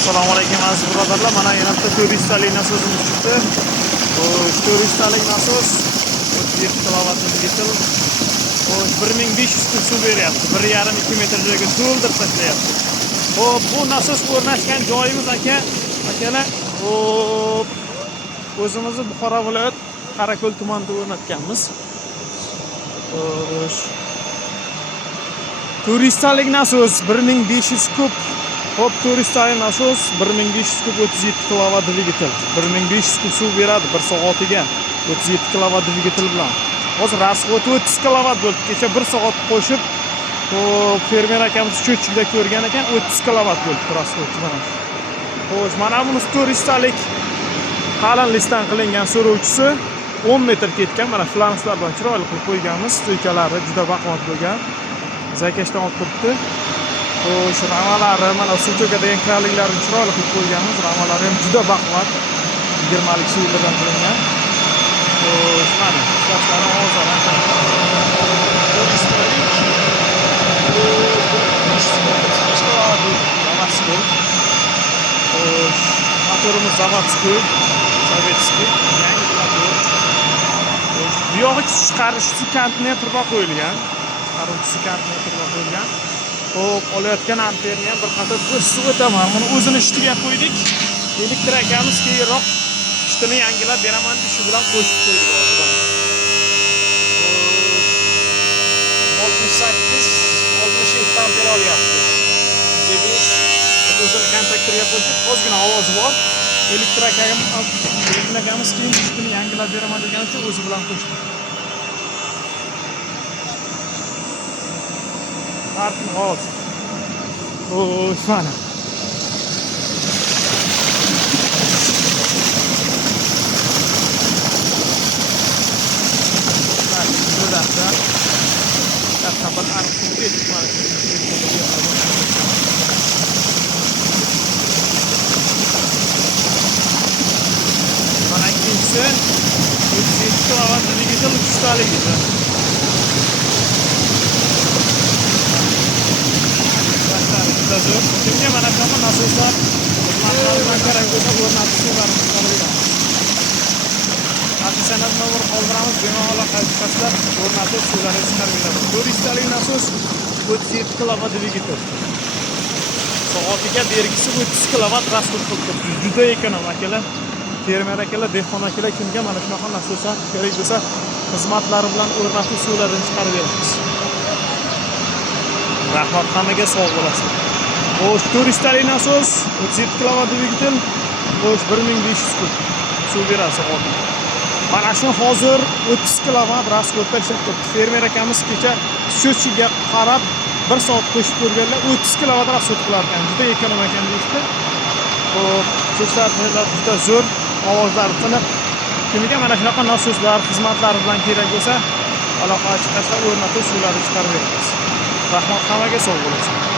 Assalomu alaykum aziz birodarlar. Mana yana bitta turistalik nasosimiz chiqdi. Xo'sh, turistalik nasos 37 kilovatli dvigatel. Xo'sh, 1500 kub suv beryapti. 1,5-2 metr joyga to'ldirib tashlayapti. Xo'p, bu nasos o'rnashgan joyimiz akalar, xo'p, o'zimizni Buxoro viloyat Qarako'l tumanida o'rnatganmiz. Xo'sh, turistalik nasos 1500 kub. Hop, turistalik nasos 1500 kub 37 kilovat dvigatel. 1500 kub suv beradi 1 soatiga 37 kilovat dvigatel bilan. Hozir rasxod 30 kilovat bo'ldi. Kecha 1 soat qo'shib, hop, fermer akamiz cho'chikda ko'rgan ekan, 30 kilovat bo'ldi rasxod mana. Xo'sh, mana buni turistalik qalin listdan qilingan so'rovchisi 10 metr ketgan. Mana flanslar bilan chiroyli qilib qo'yganmiz. Stoykalari juda baquvvat bo'lgan. Zakashdan olib turibdi. Xo'sh, ramalari mana suv to'kadigan kraliklarni chiroyli qilib qo'yganmiz. Ramalari ham juda baquvvat. 20 lik shivlardan qilingan. Xo'sh, mana sochlari hozir Xo'sh, motorimiz zavodskiy, sovetskiy, yangi motor. Xo'sh, bu yog'i chiqaruvchisi kontenterga qo'yilgan. Chiqaruvchisi kontenterga qo'yilgan. Hop, olayotgan amperni ham bir qator ko'rsatib o'taman. Buni o'zini ishtiga qo'ydik. Elektr akamiz keyinroq ishtini yangilab beraman deb shu bilan qo'shib qo'ydik hozir. 68 amper olyapti. 5 o'zini kontaktorga qo'shib, ozgina ovozi bor. Elektr akamiz keyin ishtini yangilab beraman degan uchun o'zi bilan qo'shdi. Artık hoz. Xo'sh, mana. Mana ikkinchisi 37 kilovat dvigatel 3 talik. Kimga mana bunaqa nasoslar xizmatlardan kerak bo'lsa o'rnatib suvlarni chiqaradigan. San'at nomor qoldiramiz, bemalol qaytib o'rnatib suvlarni chiqarib beradi. Turistalik nasos 37 kilovat dvigatel. Soatiga bergisi 30 kilovat rasxod qilib turibdi. Juda ekonom akalar, fermer akalar, dehqon akalar kimga mana shunaqa nasoslar kerak bo'lsa, xizmatlari bilan o'rnatib suvlarni chiqarib beramiz. Rahmat, hammaga sog' bo'lasizlar. Xo'sh, turistalik nasos 37 kilovat dvigatel. Xo'sh, 1500 kub suv beradi soatiga. Mana shu hozir 30 kilovat rasxodda ishlab turibdi. Fermer akamiz kecha sho'chiga qarab 1 soat qo'shib ko'rganlar 30 kilovat rasxod qilar ekan. Juda ekonom ekan deyishdi. Xo'p, ko'rsatmalar juda zo'r, ovozlari tiniq. Kimga mana shunaqa nasoslar, xizmatlari bilan kerak bo'lsa, aloqa chiqarsa o'rnatib suvlarni chiqarib beramiz. Rahmat, hammaga sog' bo'lsin.